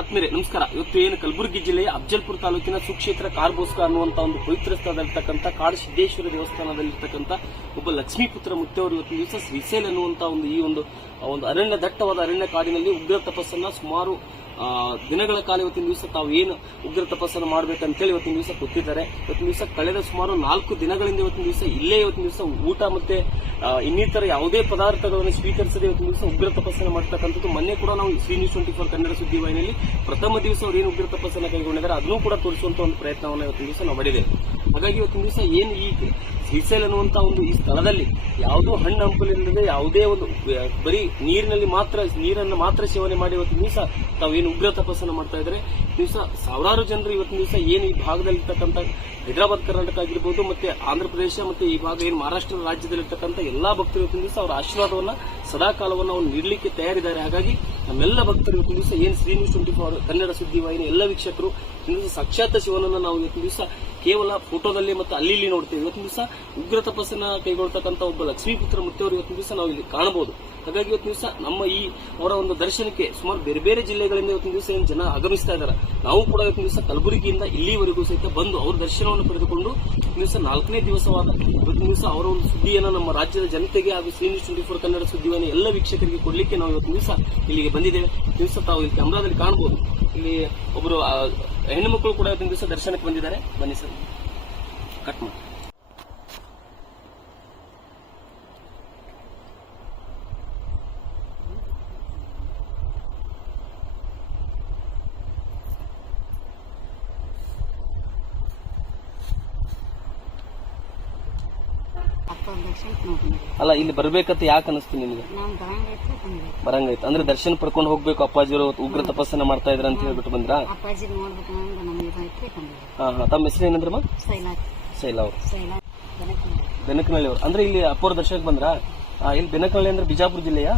ಆತ್ಮೀಯರೇ ನಮಸ್ಕಾರ. ಇವತ್ತು ಏನು ಕಲಬುರಗಿ ಜಿಲ್ಲೆಯ ಅಫಜಲ್ಪುರ ತಾಲೂಕಿನ ಸುಕ್ಷೇತ್ರ ಕಾರ್ಬೋಸ್ಕ ಅನ್ನುವಂತ ಒಂದು ಪವಿತ್ರ ಸ್ಥಳದಲ್ಲಿರ್ತಕ್ಕಂಥ ಕಾಡು ಸಿದ್ದೇಶ್ವರ ದೇವಸ್ಥಾನದಲ್ಲಿರ್ತಕ್ಕಂಥ ಒಬ್ಬ ಲಕ್ಷ್ಮೀಪುತ್ರ ಮುತ್ತವರು ಇವತ್ತಿನ ದಿವಸ ಶ್ರೀಶೈಲ ಅನ್ನುವಂತ ಒಂದು ಈ ಒಂದು ಅರಣ್ಯ ದಟ್ಟವಾದ ಅರಣ್ಯ ಕಾಡಿನಲ್ಲಿ ಉಗ್ರ ತಪಸ್ಸನ್ನ ಸುಮಾರು ದಿನಗಳ ಕಾಲ ಇವತ್ತಿನ ದಿವಸ ತಾವು ಏನು ಉಗ್ರ ತಪಸ್ಸನ್ನು ಮಾಡಬೇಕಂತೇಳಿ ಇವತ್ತಿನ ದಿವಸ ಕೂತಿದ್ದಾರೆ. ಇವತ್ತಿನ ದಿವಸ ಕಳೆದ ಸುಮಾರು 4 ದಿನಗಳಿಂದ ಇವತ್ತಿನ ದಿವಸ ಇಲ್ಲೇ ಇವತ್ತಿನ ದಿವಸ ಊಟ ಮತ್ತೆ ಇನ್ನಿತರ ಯಾವುದೇ ಪದಾರ್ಥಗಳನ್ನು ಸ್ವೀಕರಿಸದೆ ಇವತ್ತಿನ ದಿವಸ ಉಗ್ರ ತಪಸ್ಸನ್ನು ಮಾಡತಕ್ಕಂಥದ್ದು. ಮೊನ್ನೆ ಕೂಡ ನಾವು ಶ್ರೀ ನ್ಯೂಸ್ 24 ಕನ್ನಡ ಸುದ್ದಿವಾಹಿನಿಯಲ್ಲಿ ಪ್ರಥಮ ದಿವಸ ಅವರು ಏನು ಉಗ್ರ ತಪಸ್ಸನ್ನು ಕೈಗೊಂಡಿದ್ದಾರೆ ಅದನ್ನು ಕೂಡ ತೋರಿಸುವಂತ ಒಂದು ಪ್ರಯತ್ನವನ್ನು ಇವತ್ತಿನ ದಿವಸ ನಾವು ಮಾಡಿದ್ದೇವೆ. ಹಾಗಾಗಿ ಇವತ್ತಿನ ದಿವಸ ಏನು ಈ ಶ್ರೀಶೈಲ ಅನ್ನುವಂತ ಒಂದು ಈ ಸ್ಥಳದಲ್ಲಿ ಯಾವುದೋ ಹಣ್ಣು ಹಂಪಲಿಲ್ಲದೆ ಯಾವುದೇ ಒಂದು ಬರೀ ನೀರನ್ನು ಮಾತ್ರ ಸೇವನೆ ಮಾಡಿ ಇವತ್ತಿನ ದಿವಸ ತಾವೇನು ಉಗ್ರ ತಪಸ್ಸನ್ನು ಮಾಡ್ತಾ ಇದ್ದಾರೆ. ದಿವಸ ಸಾವಿರಾರು ಜನರು ಇವತ್ತಿನ ದಿವಸ ಏನು ಈ ಭಾಗದಲ್ಲಿರ್ತಕ್ಕಂಥ ಹೈದರಾಬಾದ್ ಕರ್ನಾಟಕ ಆಗಿರ್ಬೋದು ಮತ್ತೆ ಆಂಧ್ರ ಪ್ರದೇಶ ಮತ್ತೆ ಈ ಭಾಗ ಏನು ಮಹಾರಾಷ್ಟ್ರ ರಾಜ್ಯದಲ್ಲಿರ್ತಕ್ಕಂಥ ಎಲ್ಲಾ ಭಕ್ತರು ಇವತ್ತಿನ ದಿವಸ ಅವರ ಆಶೀರ್ವಾದವನ್ನ ಸದಾಕಾಲವನ್ನು ಅವರು ನೀಡಲಿಕ್ಕೆ ತಯಾರಿದ್ದಾರೆ. ಹಾಗಾಗಿ ನಮ್ಮೆಲ್ಲ ಭಕ್ತರು ಇವತ್ತಿನ ದಿವಸ ಏನು ಶ್ರೀ ನ್ಯೂಸ್ 24 ಕನ್ನಡ ಸುದ್ದಿವಾಹಿನಿ ಎಲ್ಲ ವೀಕ್ಷಕರು ಇವತ್ತಿನ ಸಾಕ್ಷಾತ್ ಶಿವನನ್ನು ನಾವು ಇವತ್ತಿನ ದಿವಸ ಕೇವಲ ಫೋಟೋದಲ್ಲಿ ಮತ್ತು ಅಲ್ಲಿ ನೋಡ್ತೇವೆ. ಇವತ್ತಿನ ದಿವಸ ಉಗ್ರ ತಪಸ್ಸನ್ನ ಕೈಗೊಳ್ತಕ್ಕಂಥ ಒಬ್ಬ ಲಕ್ಷ್ಮೀಪುತ್ರ ಮುತ್ತವರು ಇವತ್ತಿನ ದಿವಸ ನಾವು ಇಲ್ಲಿ ಕಾಣಬಹುದು. ಹಾಗಾಗಿ ಇವತ್ತಿನ ದಿವಸ ನಮ್ಮ ಈ ಅವರ ಒಂದು ದರ್ಶನಕ್ಕೆ ಸುಮಾರು ಬೇರೆ ಬೇರೆ ಜಿಲ್ಲೆಗಳಿಂದ ಇವತ್ತಿನ ದಿವಸ ಏನು ಜನ ಆಗಮಿಸ್ತಾ ಇದ್ದಾರೆ. ನಾವು ಕೂಡ ಇವತ್ತಿನ ದಿವಸ ಕಲಬುರಗಿಯಿಂದ ಇಲ್ಲಿವರೆಗೂ ಸಹಿತ ಬಂದು ಅವ್ರ ದರ್ಶನವನ್ನು ಪಡೆದುಕೊಂಡು ದಿವಸ 4ನೇ ದಿವಸವಾದ ಇವತ್ತಿನ ದಿವಸ ಅವರ ಒಂದು ಸುದ್ದಿಯನ್ನು ನಮ್ಮ ರಾಜ್ಯದ ಜನತೆಗೆ ಹಾಗೂ ಶ್ರೀ ನ್ಯೂಸ್ 24 ಕನ್ನಡ ಸುದ್ದಿವಾಹಿನಿ ಎಲ್ಲ ವೀಕ್ಷಕರಿಗೆ ಕೊಡ್ಲಿಕ್ಕೆ ನಾವು ಇವತ್ತಿನ ದಿವಸ ಇಲ್ಲಿಗೆ ಬಂದಿದ್ದೇವೆ. ದಿವಸ ತಾವು ಇಲ್ಲಿ ಕ್ಯಾಮ್ರಾದಲ್ಲಿ ಕಾಣಬಹುದು. ಇಲ್ಲಿ ಒಬ್ಬರು ಹೆಣ್ಣು ಮಕ್ಕಳು ಕೂಡ ಇವತ್ತಿನ ದಿವಸ ದರ್ಶನಕ್ಕೆ ಬಂದಿದ್ದಾರೆ. ಬನ್ನಿ ಸರ್, ಕಟ್ ಮಾಡಿ. ಅಲ್ಲ, ಇಲ್ಲಿ ಬರ್ಬೇಕಂತ ಯಾಕೆ ಅನಿಸ್ತೀನಿ ನಿಮಗೆ? ಬರಂಗೈತೆ ಅಂದ್ರೆ ದರ್ಶನ ಪಡ್ಕೊಂಡು ಹೋಗ್ಬೇಕು. ಅಪ್ಪಾಜಿಯವರು ಉಗ್ರ ತಪಸ್ಸನ್ನ ಮಾಡ್ತಾ ಇದ್ರ ಅಂತ ಹೇಳ್ಬಿಟ್ಟು ಬಂದ್ರ? ತಮ್ಮ ಹೆಸರು ಏನಂದ್ರಮ್ಮ? ಶೈಲಾ ಅವರು, ಬೆನಕನಹಳ್ಳಿ ಅವರು. ಅಂದ್ರೆ ಇಲ್ಲಿ ಅಪ್ಪವ್ರ ದರ್ಶನಕ್ಕೆ ಬಂದ್ರ? ಇಲ್ಲಿ ಬೆನಕನಹಳ್ಳಿ ಅಂದ್ರೆ ಬಿಜಾಪುರ ಜಿಲ್ಲೆಯಾ?